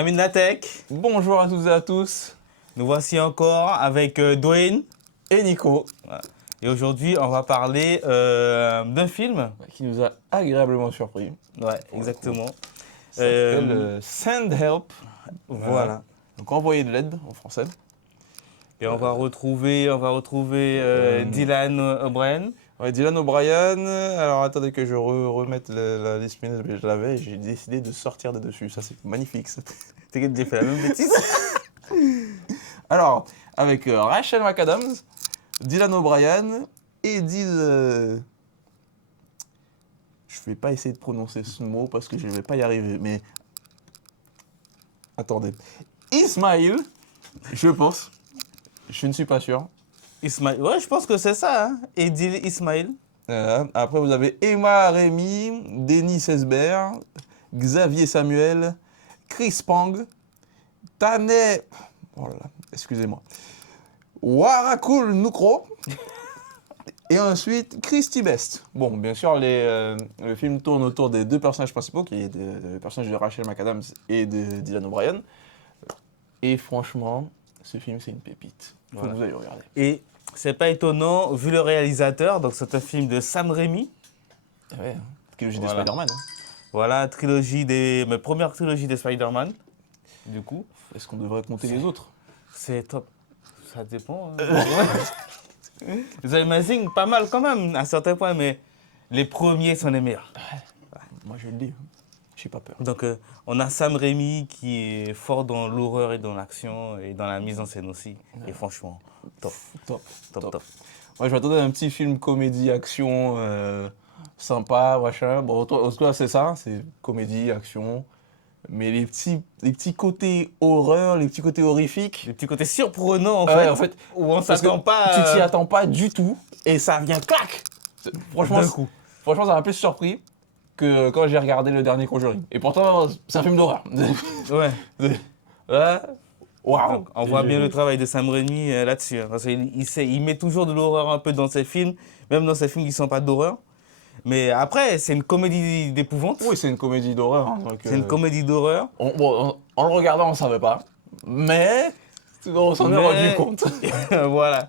Amin la Tech. Bonjour à toutes et à tous. Nous voici encore avec Dwayne et Nico. Voilà. Et aujourd'hui, on va parler d'un film. Qui nous a agréablement surpris. Ouais, exactement. Ça s'appelle Send Help. Voilà. Donc envoyer de l'aide en français. Et on va retrouver Dylan O'Brien. Ouais, Dylan O'Brien. Alors attendez que je remette la liste, mais je l'avais et j'ai décidé de sortir de dessus. Ça, c'est magnifique. T'inquiète, j'ai fait la même bêtise. Alors, avec Rachel McAdams, Dylan O'Brien et Je vais pas essayer de prononcer ce mot parce que je ne vais pas y arriver, mais... Attendez. Ismail, je pense. Je ne suis pas sûr. Ismail. Ouais, je pense que c'est ça. Hein. Edil Ismail. Après, vous avez Emma Rémy, Denis Esbert, Xavier Samuel, Chris Pang, Tane... Oh là là, excusez-moi. Warakul Nukro. Et ensuite, Christy Best. Bon, bien sûr, le film tourne autour des deux personnages principaux, qui est le personnage de Rachel McAdams et de Dylan O'Brien. Et franchement, ce film, c'est une pépite. Faut que vous allez regarder. Et c'est pas étonnant, vu le réalisateur, donc c'est un film de Sam Raimi. Ouais, trilogie des Spider-Man. Hein. Voilà, ma première trilogie des Spider-Man. Du coup. Est-ce qu'on devrait compter les autres? C'est top. Ça dépend. Hein. The Amazing, pas mal quand même, à certains points, mais les premiers sont les meilleurs. Ouais. Moi, je le dis, j'ai pas peur. Donc, on a Sam Raimi qui est fort dans l'horreur et dans l'action et dans la mise en scène aussi. Ouais. Et franchement, top. Moi, je m'attendais à un petit film comédie-action sympa, machin. Bon, en tout cas, c'est ça, c'est comédie, action. Mais les petits côtés horreur, les petits côtés horrifiques. Les petits côtés surprenants, en fait. Où on s'attend pas. Tu t'y attends pas du tout et ça vient clac. Franchement, franchement, ça m'a plus surpris que quand j'ai regardé le dernier Conjuring. Et pourtant, c'est un film d'horreur. Ouais. Waouh. On voit bien le travail de Sam Raimi là-dessus. Hein, parce qu'il met toujours de l'horreur un peu dans ses films, même dans ses films qui ne sont pas d'horreur. Mais après, c'est une comédie d'épouvante. Oui, c'est une comédie d'horreur. Hein, c'est une comédie d'horreur. En le regardant, on ne savait pas. Mais on s'en est rendu compte. Voilà.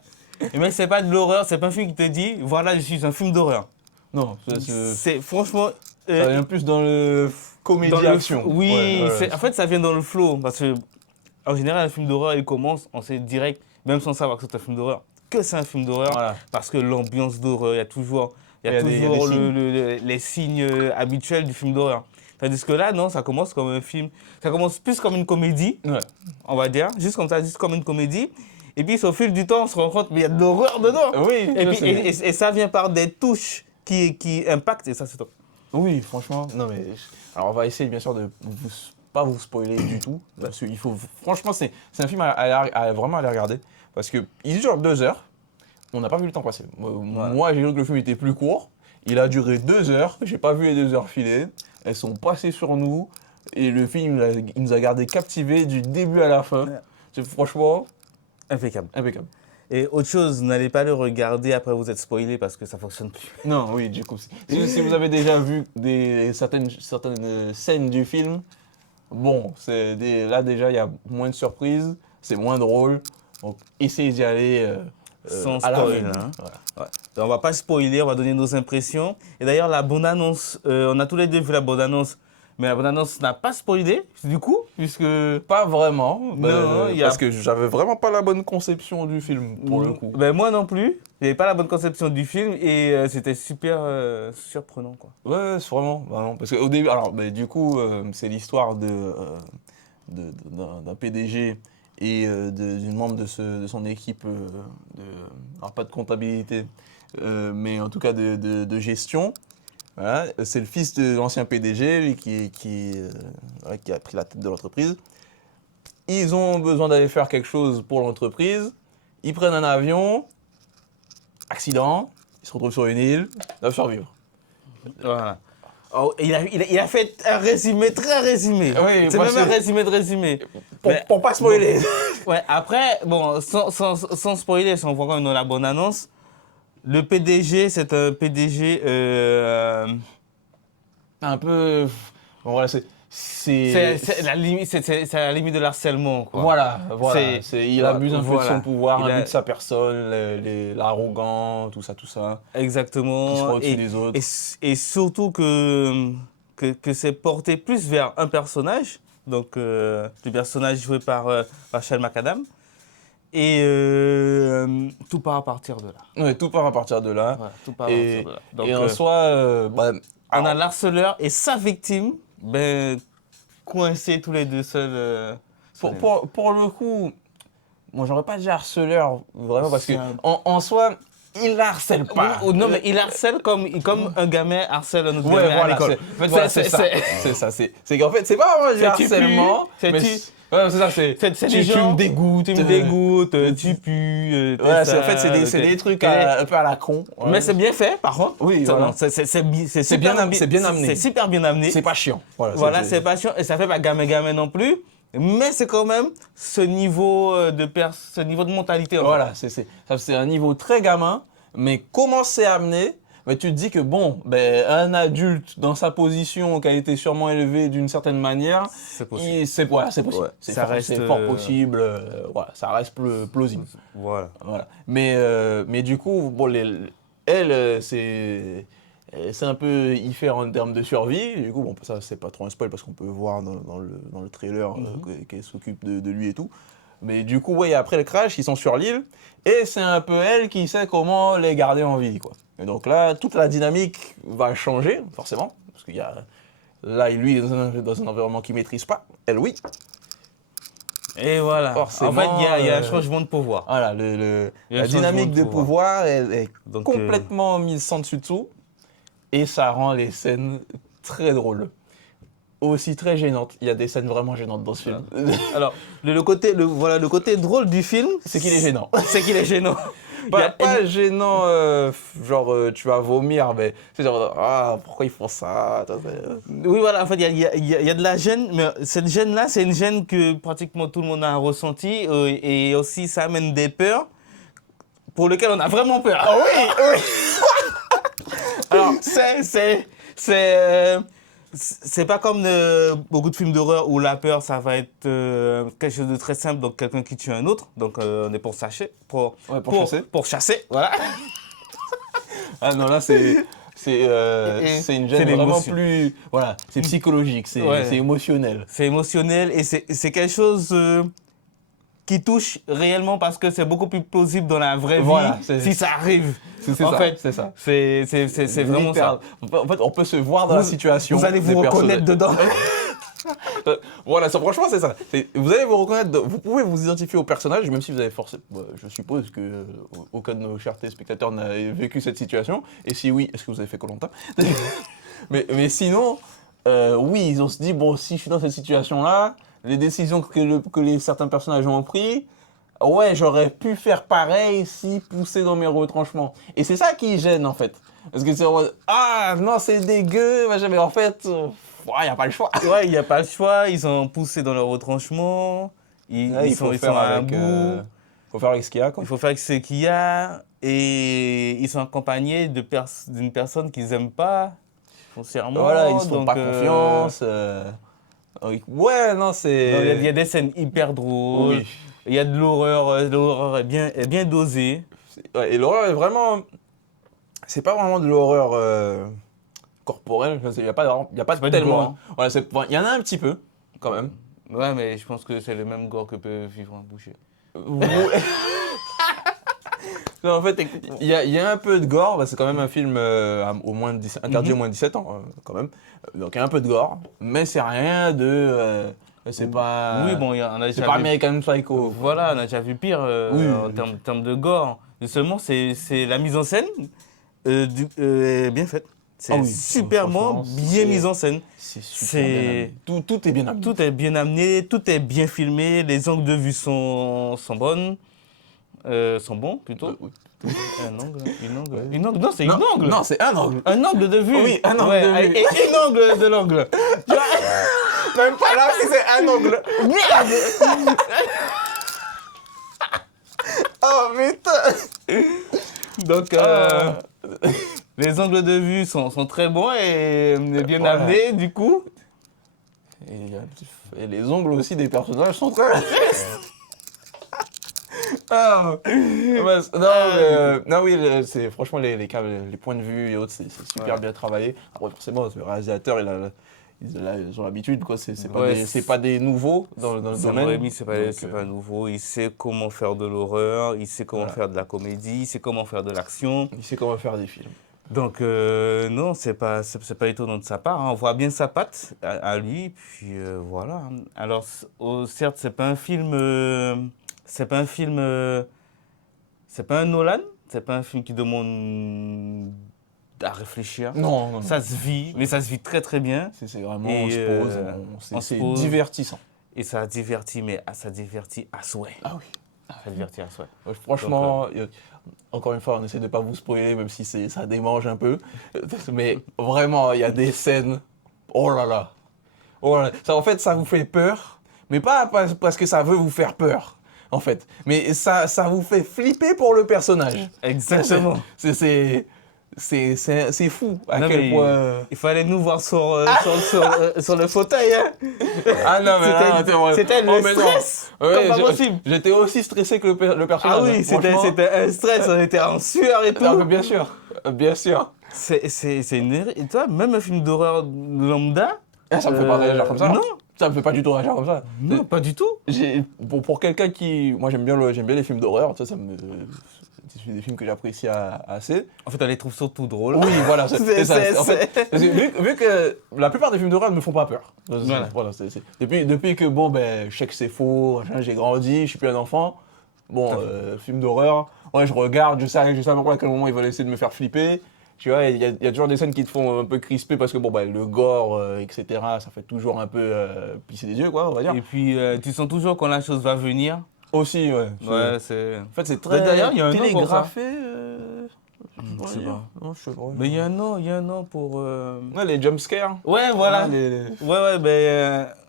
Mais c'est pas de l'horreur, c'est pas un film qui te dit, voilà, je suis un film d'horreur. Non, c'est franchement... ça vient plus dans le comédie-action. Oui, en fait, ça vient dans le flow. Parce que, en général, un film d'horreur, il commence, on sait direct, même sans savoir que c'est un film d'horreur, que c'est un film d'horreur. Voilà. Parce que l'ambiance d'horreur, il y a toujours... les signes habituels du film d'horreur. Tandis que là, non, ça commence comme un film. Ça commence plus comme une comédie, on va dire. Juste comme ça, juste comme une comédie. Et puis, au fil du temps, on se rend compte qu'il y a de l'horreur dedans. Oui, et ça vient par des touches qui impactent, et ça, c'est top. Oui, franchement. Non, mais... Alors, on va essayer, bien sûr, de pas vous spoiler du tout. Parce qu'il faut... Franchement, c'est un film à vraiment aller regarder. Parce qu'il dure 2 heures. On n'a pas vu le temps passer. Moi, j'ai cru que le film était plus court. Il a duré 2 heures. J'ai pas vu les 2 heures filer. Elles sont passées sur nous. Et le film, il nous a gardé captivés du début à la fin. C'est franchement... Impeccable. Impeccable. Et autre chose, n'allez pas le regarder après vous êtes spoilé parce que ça fonctionne plus. Non, oui, du coup. Si vous avez déjà vu certaines scènes du film, bon, là déjà, il y a moins de surprises. C'est moins drôle. Donc, essayez d'y aller... sans spoil. Hein. Voilà. Ouais. On va pas spoiler, on va donner nos impressions. Et d'ailleurs, la bande-annonce, on a tous les deux vu la bande-annonce, mais la bande-annonce n'a pas spoilé, du coup, puisque... Pas vraiment, parce que j'avais vraiment pas la bonne conception du film, pour le coup. Ben, moi non plus, j'avais pas la bonne conception du film et c'était super surprenant, quoi. Ouais, c'est vraiment, non, parce qu'au début, alors, du coup, c'est l'histoire d'un PDG et d'une membre de son équipe, alors pas de comptabilité, mais en tout cas de gestion. Voilà. C'est le fils de l'ancien PDG, lui, qui a pris la tête de l'entreprise. Ils ont besoin d'aller faire quelque chose pour l'entreprise. Ils prennent un avion, accident, ils se retrouvent sur une île, ils doivent survivre. Voilà. Oh, il a fait un résumé très résumé. Oui, c'est même un résumé de résumé. Pour pas spoiler. Ouais, après, bon, sans spoiler, si on voit quand même dans la bonne annonce, le PDG, c'est un PDG... Un peu... Bon, voilà, c'est la limite, c'est à la limite de l'harcèlement, quoi. Voilà. Il abuse un peu de son pouvoir, un peu de sa personne, l'arrogant, tout ça. Exactement. Qui se croit au-dessus des autres. Et surtout que c'est porté plus vers un personnage, donc le personnage joué par Rachel McAdams. Et tout part à partir de là. Oui, tout part à partir de là. Voilà, tout part à partir de là. Donc, et en soi, on a l'harceleur et sa victime, coincés tous les deux seuls. Pour le coup, moi j'aurais pas dit harceleur, vraiment, parce que en soi, il harcèle pas. Non, mais il harcèle comme un gamin harcèle un autre gamin à voilà, l'école. C'est ça. C'est qu'en fait, c'est pas vraiment du harcèlement. Ouais, c'est ça, tu me dégoûtes, tu pues. Voilà, en fait, c'est des trucs un peu à la con. Ouais. Mais c'est bien fait, par contre. Oui, voilà. C'est bien amené. C'est super bien amené. C'est pas chiant. Voilà, c'est pas chiant. Et ça fait pas gamin non plus. Mais c'est quand même ce niveau de mentalité. Voilà, c'est un niveau très gamin. Mais comment c'est amené? Mais tu te dis que un adulte dans sa position qui a été sûrement élevé d'une certaine manière, c'est possible. C'est possible. Ouais, c'est fort possible. Ça reste plausible. Voilà. Mais du coup, elle, c'est un peu hyper en termes de survie. Du coup, ça, c'est pas trop un spoil parce qu'on peut voir dans le trailer qu'elle s'occupe de lui et tout. Mais du coup, après le crash, ils sont sur l'île et c'est un peu elle qui sait comment les garder en vie, quoi. Et donc là, toute la dynamique va changer, forcément, parce qu'il y a là, lui, il est dans un environnement qu'il ne maîtrise pas. Elle, oui. Et voilà. Forcément, en fait, il y a un changement de pouvoir. Voilà, la dynamique de pouvoir est complètement mise sans dessus-dessous et ça rend les scènes très drôles. Aussi très gênantes. Il y a des scènes vraiment gênantes dans ce film. Alors, le côté drôle du film, c'est qu'il est gênant. C'est qu'il est gênant. Pas gênant, genre tu vas vomir, mais c'est genre, pourquoi ils font ça? Oui, voilà, en fait, il y a de la gêne, mais cette gêne-là, c'est une gêne que pratiquement tout le monde a ressentie, et aussi ça amène des peurs pour lesquelles on a vraiment peur. Ah oui. Alors, c'est pas comme beaucoup de films d'horreur où la peur, ça va être quelque chose de très simple, donc quelqu'un qui tue un autre, donc on est pour chasser, voilà. Ah non, là c'est une gêne vraiment plus, voilà, c'est psychologique, c'est émotionnel. C'est émotionnel et c'est quelque chose qui touche réellement parce que c'est beaucoup plus plausible dans la vraie vie si ça arrive. C'est ça. C'est vraiment ça. En fait, on peut se voir dans la situation. Vous allez vous reconnaître dedans. Voilà, franchement, c'est ça. Vous allez vous reconnaître, vous pouvez vous identifier au personnage, même si vous avez forcément. Je suppose que aucun de nos chers téléspectateurs n'a vécu cette situation. Et si oui, est-ce que vous avez fait Koh-Lanta? mais sinon, oui, on se dit, si je suis dans cette situation-là, les décisions que certains personnages ont pris, j'aurais pu faire pareil si poussé dans mes retranchements. Et c'est ça qui gêne, en fait. Parce que c'est non, c'est dégueu, mais en fait, il n'y a pas le choix. Ouais, il n'y a pas le choix, ils ont poussé dans leurs retranchements, ils sont à bout. Il faut faire avec ce qu'il y a, quoi. Il faut faire avec ce qu'il y a, et ils sont accompagnés d'une personne qu'ils n'aiment pas, foncièrement. Voilà, ils ne se font pas confiance. Ouais, non, c'est... Il y a des scènes hyper drôles, oui. Il y a de l'horreur, l'horreur est bien dosée. Et l'horreur est vraiment... C'est pas vraiment de l'horreur corporelle, il n'y a pas tellement... Hein. Voilà, il y en a un petit peu, quand même. Ouais, mais je pense que c'est le même gore que peut vivre un boucher. Non, en fait, il y a un peu de gore, c'est quand même un film interdit au moins de 17 ans, quand même. Donc il y a un peu de gore, mais c'est rien de... c'est pas... Oui, bon, on a déjà c'est pas American Psycho. Voilà, on a déjà vu pire en termes de gore. Seulement, c'est la mise en scène est bien faite. C'est superment bien mis en scène. C'est super bien amené. Tout est bien amené. Tout est bien amené, tout est bien filmé, les angles de vue sont bonnes. Sont bons, plutôt. Oui. Une angle. Non, c'est une angle. Non, c'est un angle. Un angle de vue. Oui, un angle de vue. Et une angle de l'angle. Même pas là, si c'est un angle. Merde. Oh, putain. Donc, les angles de vue sont très bons et bien amenés, du coup. Et les ongles aussi des personnages sont très... Ah, non, oui, c'est franchement les points de vue et autres, c'est super bien travaillé. Après, forcément, le réalisateur, ils ont l'habitude, quoi. C'est pas des nouveaux dans le domaine. Sam Raimi, c'est pas nouveau. Il sait comment faire de l'horreur, il sait comment faire de la comédie, il sait comment faire de l'action. Il sait comment faire des films. Donc, non, c'est pas étonnant de sa part. Hein. On voit bien sa patte à lui, puis voilà. Alors, certes, c'est pas un Nolan, c'est pas un film qui demande à réfléchir. Non. Ça se vit, mais ça se vit très très bien. C'est vraiment, on se pose, c'est divertissant. Et ça divertit, mais ça divertit à souhait. Ah oui. Ça divertit à souhait. Franchement, encore une fois, on essaie de ne pas vous spoiler, même si ça démange un peu. Mais vraiment, il y a des scènes, oh là là. Ça, en fait, ça vous fait peur, mais pas parce que ça veut vous faire peur. En fait, mais ça vous fait flipper pour le personnage. Exactement. C'est fou à quel point. Il fallait nous voir sur le fauteuil. Hein. Ah non, mais c'était le stress. Comme pas possible. J'étais aussi stressé que le personnage. Ah oui, c'était un stress. On était en sueur et tout. Non, mais bien sûr. C'est une erreur. Et toi, même un film d'horreur lambda. Ça me fait pas réagir comme ça. Non. Ça me fait pas du tout réagir comme ça. Non, pas du tout. Pour quelqu'un qui... Moi, j'aime bien les films d'horreur. C'est des films que j'apprécie assez. En fait, on les trouve surtout drôles. Oui, voilà, c'est ça. En fait, vu que la plupart des films d'horreur ne me font pas peur. Voilà. Depuis que, je sais que c'est faux, j'ai grandi, je suis plus un enfant. Film d'horreur, je regarde, je sais à quel moment ils veulent essayer de me faire flipper. Tu vois, il y a toujours des scènes qui te font un peu crisper parce que le gore, etc., ça fait toujours un peu plisser les yeux, quoi, on va dire. Et puis, tu sens toujours quand la chose va venir. Aussi, ouais. Ouais, c'est... En fait, c'est très d'ailleurs, il y a un télégraphé. Je sais pas. Non, je sais pas. Mais il y a un nom pour... Ouais, les jumpscares. Ouais, voilà.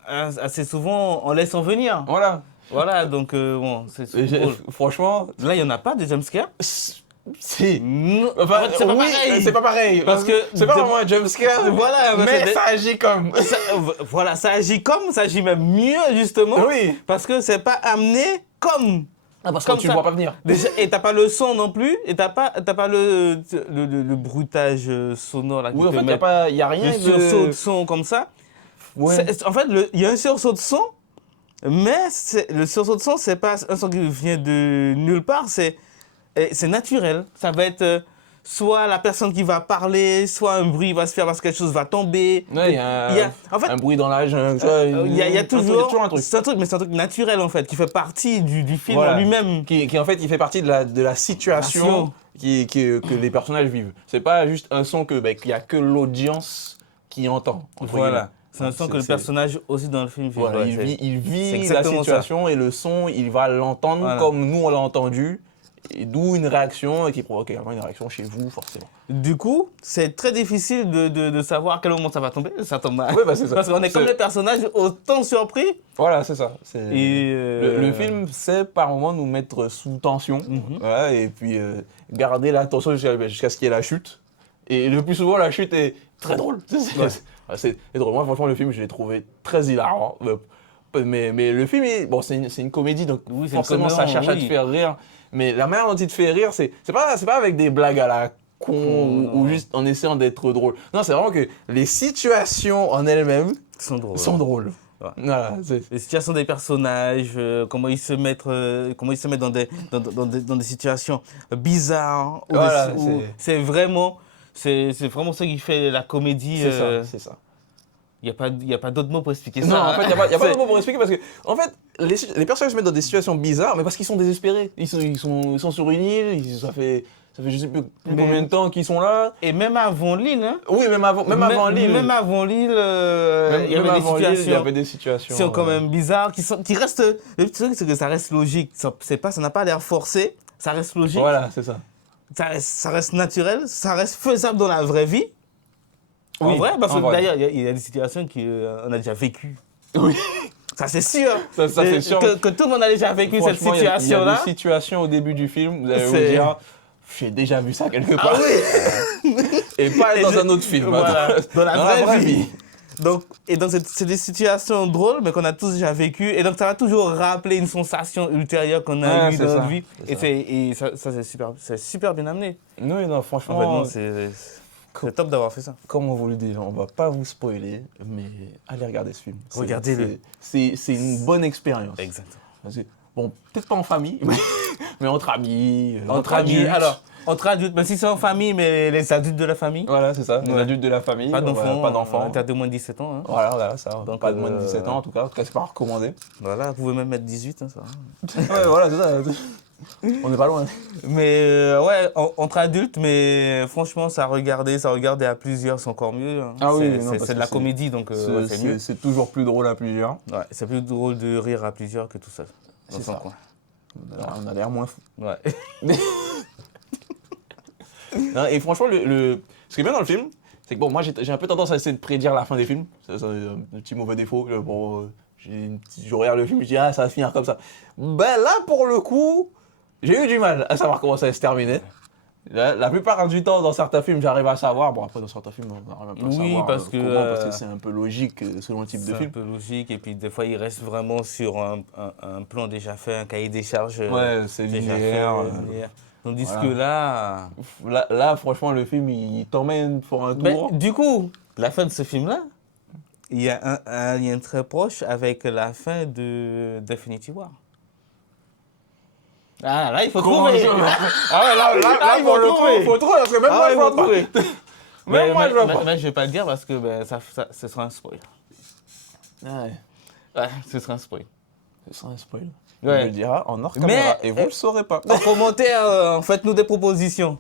Assez souvent, on laisse en venir. Voilà, donc c'est drôle. Franchement... Là, il n'y en a pas de jumpscares. Si. Enfin, c'est pas pareil. Parce que c'est pas vraiment un jumpscare. Voilà, mais ça agit comme. Ça agit comme, ça agit même mieux justement. Oui. Parce que c'est pas amené comme. Parce que tu ne vois pas venir. Déjà, et t'as pas le son non plus, et t'as pas le bruitage sonore là. Oui, en fait, il y a rien de sursaut de son comme ça. Ouais. En fait, il y a un sursaut de son, mais le sursaut de son, c'est pas un son qui vient de nulle part, c'est naturel. Ça va être soit la personne qui va parler, soit un bruit va se faire parce que quelque chose va tomber. Ouais, il y a un bruit dans la jungle. Il y a toujours un truc. C'est un truc naturel en fait, qui fait partie du film en lui-même. Qui en fait, il fait partie de la situation que les personnages vivent. C'est pas juste un son qu'il n'y a que l'audience qui entend. Voilà. C'est un son que le personnage aussi dans le film vit. Voilà, il vit la situation et le son, il va l'entendre comme nous on l'a entendu. Et d'où une réaction qui provoque également une réaction chez vous, forcément. Du coup, c'est très difficile de savoir à quel moment ça va tomber. Ça tombe mal. Oui, c'est ça. Parce qu'on est comme les personnages autant surpris. Voilà, c'est ça. Et le film sait par moments nous mettre sous tension. Voilà, et puis garder la tension jusqu'à ce qu'il y ait la chute. Et le plus souvent, la chute est très drôle. C'est drôle. Moi, franchement, le film, je l'ai trouvé très hilarant. Mais le film, c'est une comédie, donc forcément, ça cherche à te faire rire. Mais la manière dont il te fait rire, c'est pas avec des blagues à la con ou juste en essayant d'être drôle. Non, c'est vraiment que les situations en elles-mêmes sont drôles. Ouais. Voilà, les situations des personnages, comment ils se mettent dans des situations bizarres. Voilà, c'est vraiment ça qui fait la comédie. C'est ça. Il n'y a pas d'autre mot pour expliquer ça. Non, en fait, il n'y a pas d'autre mot pour expliquer parce que, en fait, les personnages se mettent dans des situations bizarres, mais parce qu'ils sont désespérés. Ils sont sur une île, ça fait je sais plus combien de temps qu'ils sont là. Et même avant l'île, hein. Oui, même avant l'île. Même avant l'île, il y avait des situations. Qui sont quand même bizarres, qui restent. Le truc, c'est que ça reste logique. Ça n'a pas l'air forcé, ça reste logique. Voilà, c'est ça. Ça reste naturel, ça reste faisable dans la vraie vie. En vrai, parce que d'ailleurs, il y a des situations qu'on a déjà vécues. Oui. Ça, c'est sûr. Ça c'est sûr. Que tout le monde a déjà vécu cette situation-là. Il y a des situations au début du film, vous allez vous dire, j'ai déjà vu ça quelque part. Ah oui. Et pas dans un autre film. Voilà. Dans la vraie vie. Donc c'est des situations drôles, mais qu'on a tous déjà vécues. Et donc, ça va toujours rappeler une sensation ultérieure qu'on a eue dans notre vie. Et ça c'est super bien amené. Non, franchement. En fait, c'est top d'avoir fait ça. Comme on vous le dit, on va pas vous spoiler, mais allez regarder ce film. Regardez-le. C'est une bonne expérience. Exactement. Bon, peut-être pas en famille, mais entre amis. Entre amis, alors. Entre adultes, même si c'est en famille, mais les adultes de la famille. Voilà, c'est ça, les adultes de la famille. Pas d'enfants. T'as de moins de 17 ans. Hein. Voilà, ça. Donc, pas de moins de 17 ans, en tout cas c'est pas recommandé. Voilà, vous pouvez même mettre 18, hein, ça. Ouais, voilà, c'est ça. On n'est pas loin. Mais ouais, entre adultes, mais franchement, ça regarder à plusieurs, c'est encore mieux. Hein. Ah oui, c'est de la comédie, donc c'est mieux. C'est toujours plus drôle à plusieurs. Ouais, c'est plus drôle de rire à plusieurs que tout seul. C'est ça. Coin. On a l'air moins fou. Ouais. Non, et franchement, ce qui est bien dans le film, c'est que bon, moi j'ai un peu tendance à essayer de prédire la fin des films. C'est un petit mauvais défaut. Je regarde le film, je dis ça va finir comme ça. Ben là, pour le coup, j'ai eu du mal à savoir comment ça allait se terminer. La plupart du temps, dans certains films, j'arrive à savoir. Bon, après, dans certains films, on n'arrive pas à savoir parce que c'est un peu logique selon le type de film. C'est un peu logique, et puis des fois, il reste vraiment sur un plan déjà fait, un cahier des charges. Ouais, c'est linéaire. Tandis que là... Là, franchement, le film, il t'emmène pour un tour. Mais, du coup, la fin de ce film-là, il y a un lien très proche avec la fin d'Infinity War. Ah, là, il faut trouver. Ah ouais, là pour le coup, il faut trouver, parce que même moi, je vois pas. Même moi, je vois pas. Mais je vais pas le dire parce que ce sera un spoil. Ouais, ce sera un spoil. Ce sera un spoil. Ouais. On le dira en hors caméra et vous le saurez pas. En commentaire, faites-nous des propositions.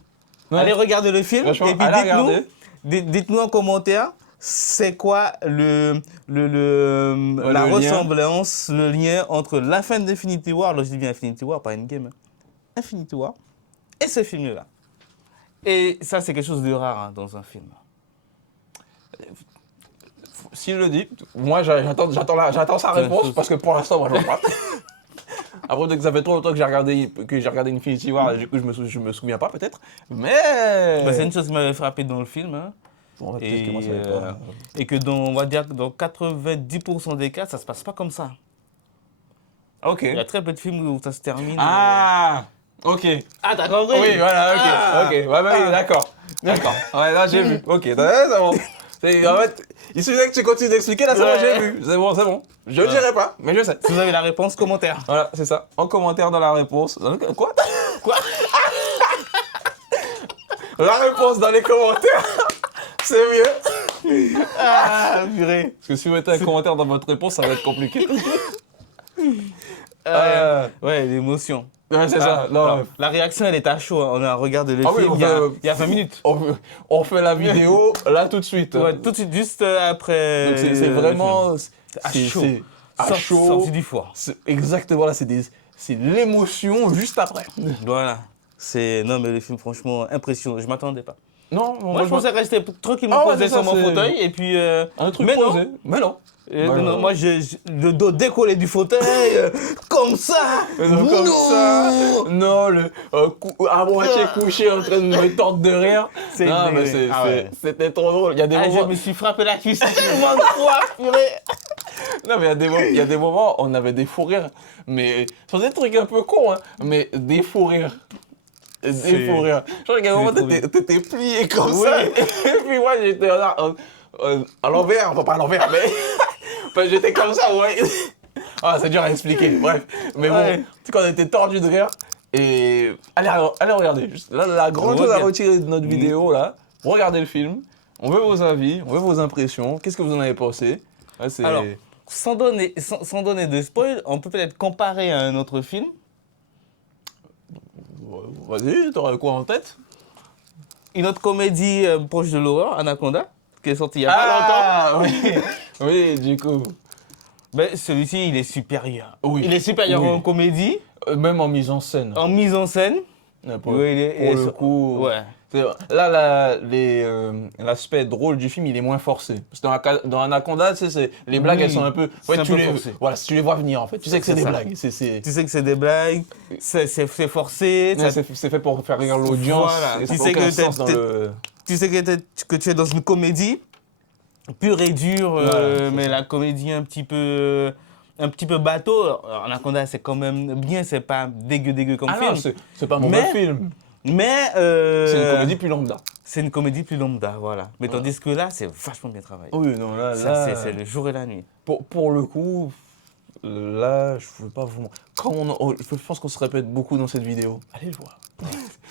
Ouais. Allez regarder le film et puis dites-nous en commentaire c'est quoi la ressemblance, le lien entre la fin d'Infinity War, là je dis bien Infinity War, pas Endgame, Infinity War, et ce film-là. Et ça, c'est quelque chose de rare dans un film. S'il le dit, moi j'attends sa réponse parce que pour l'instant, moi je vois pas. Après, dès que ça fait trop longtemps que j'ai regardé Infinity War, du coup, je me souviens pas peut-être. Mais. C'est une chose qui m'avait frappé dans le film. Hein. Bon, et que on va dire que dans 90% des cas, ça se passe pas comme ça. Ok. Il y a très peu de films où ça se termine. Ah ok. Ah, t'as compris? Oui, voilà, ok. Ok, ouais, d'accord. Ouais, là, j'ai vu. Ok, c'est bon. En fait, il suffisait que tu continues d'expliquer, là, c'est bon, j'ai vu. C'est bon. Je ne dirai pas, mais je sais. Si vous avez la réponse, commentaire. Voilà, c'est ça. En commentaire dans la réponse. Quoi? La réponse dans les commentaires, c'est mieux. Ah, purée. Parce que si vous mettez un commentaire dans votre réponse, ça va être compliqué. Ouais, l'émotion. Ouais, c'est ça. Non, alors, la réaction, elle est à chaud. On a regardé le film il y a 20 minutes. On fait la vidéo là tout de suite. Ouais, tout de suite, juste après. Donc c'est vraiment à chaud. C'est à chaud. Sorti du four. Exactement, là, c'est l'émotion juste après. Voilà. Non, mais le film, franchement, impressionnant. Je ne m'attendais pas. Non, moi, je pensais rester tranquillement posé sur mon fauteuil et puis. Un truc posé. Mais non. Non, moi, le dos décollé du fauteuil, comme ça. Non, à moitié couché en train de me tordre de rire. C'était trop drôle. Il y a des moments... Je me suis frappé la cuisse 20 fois, purée. Non, mais il y a des moments, on avait des fous rires, mais sans des trucs un peu cons, hein, mais des fous rires. Des fous rires. Je crois qu'à un moment, t'étais plié comme ça. Et puis moi, j'étais à l'envers, enfin pas à l'envers, mais enfin, j'étais comme ça, ouais. Ah, c'est dur à expliquer, bref. Mais bon, tu sais, quand on était tordu de rire, et allez regarder. Là, la grande chose à retirer de notre vidéo, là, regardez le film, on veut vos avis, on veut vos impressions, qu'est-ce que vous en avez pensé? Alors, sans donner de spoil, on peut peut-être comparer à un autre film. Vas-y, t'aurais quoi en tête? Une autre comédie proche de l'horreur, Anaconda, qui est sortie il y a pas longtemps. Oui, du coup. Ben, celui-ci, il est supérieur. Oui. Il est supérieur en comédie. Même en mise en scène. En mise en scène. Pour le coup. Ouais. Là, l'aspect drôle du film, il est moins forcé. Parce que dans Anaconda, tu sais, les blagues, elles sont un peu... Ouais, voilà, si tu les vois venir, en fait. Tu sais que c'est des blagues. Tu sais que c'est des blagues, c'est forcé. C'est fait pour faire rire l'audience. Voilà. Tu sais que tu es dans une comédie. pur et dur, mais la comédie un petit peu bateau. Alors, Anaconda, c'est quand même bien, c'est pas dégueu comme film. Non, c'est pas un mauvais film. Mais c'est une comédie plus lambda. C'est une comédie plus lambda, voilà. Mais tandis que là, c'est vachement bien travaillé. Oui, non, là... C'est le jour et la nuit. Pour le coup, là, je ne veux pas vous... Je pense qu'on se répète beaucoup dans cette vidéo. Allez le voir.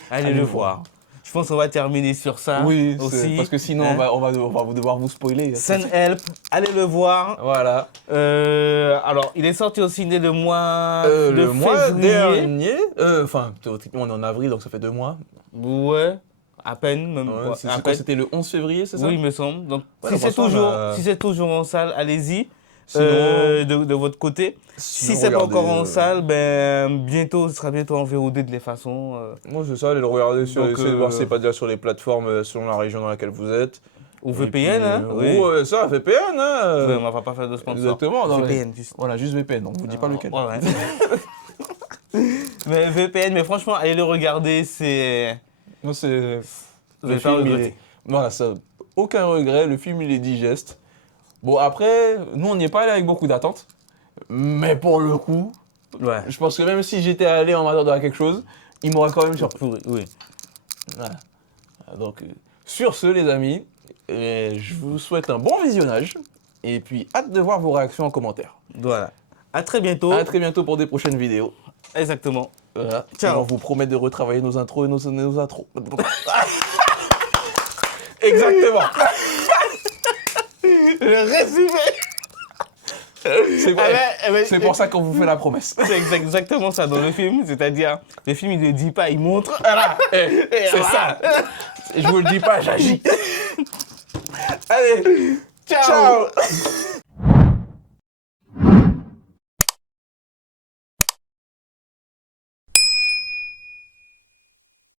Allez le voir. Je pense qu'on va terminer sur ça aussi. Parce que sinon, on va devoir vous spoiler. Sun Help, allez le voir. Voilà. Alors, il est sorti au ciné le mois dernier. Enfin, théoriquement, on est en avril, donc ça fait 2 mois. Ouais, à peine. Même, c'était le 11 février, c'est ça? Oui, il me semble. Donc, si c'est toujours en salle, allez-y. Sinon, de votre côté. Si c'est pas encore en salle, ce sera bientôt en VOD de les façons. Moi, c'est ça, allez le regarder, essayez de voir si c'est pas déjà sur les plateformes selon la région dans laquelle vous êtes. Ou VPN, hein? Oui, ça, VPN, hein? Ouais, on va pas faire de sponsor. Exactement. VPN, juste. Voilà, juste VPN, donc on vous dit pas lequel. Ouais. Mais VPN, mais franchement, allez le regarder, c'est... Non, c'est... Le film, Voilà, ça, aucun regret, le film, il est digeste. Bon, après, nous, on n'y est pas allé avec beaucoup d'attentes. Mais pour le coup, je pense que même si j'étais allé en m'attendant à quelque chose, il m'aurait quand même surpris. Oui. Voilà. Donc, sur ce, les amis, je vous souhaite un bon visionnage. Et puis, hâte de voir vos réactions en commentaire. Voilà. À très bientôt. À très bientôt pour des prochaines vidéos. Exactement. Voilà. Ciao. Et on vous promet de retravailler nos intros et nos intros. Exactement. Le résumé. C'est vrai. C'est pour ça qu'on vous fait la promesse. C'est exactement ça dans le film. C'est-à-dire, le film, il ne dit pas, il montre. Voilà. C'est ça. Je vous le dis pas, j'agis. Allez. Ciao.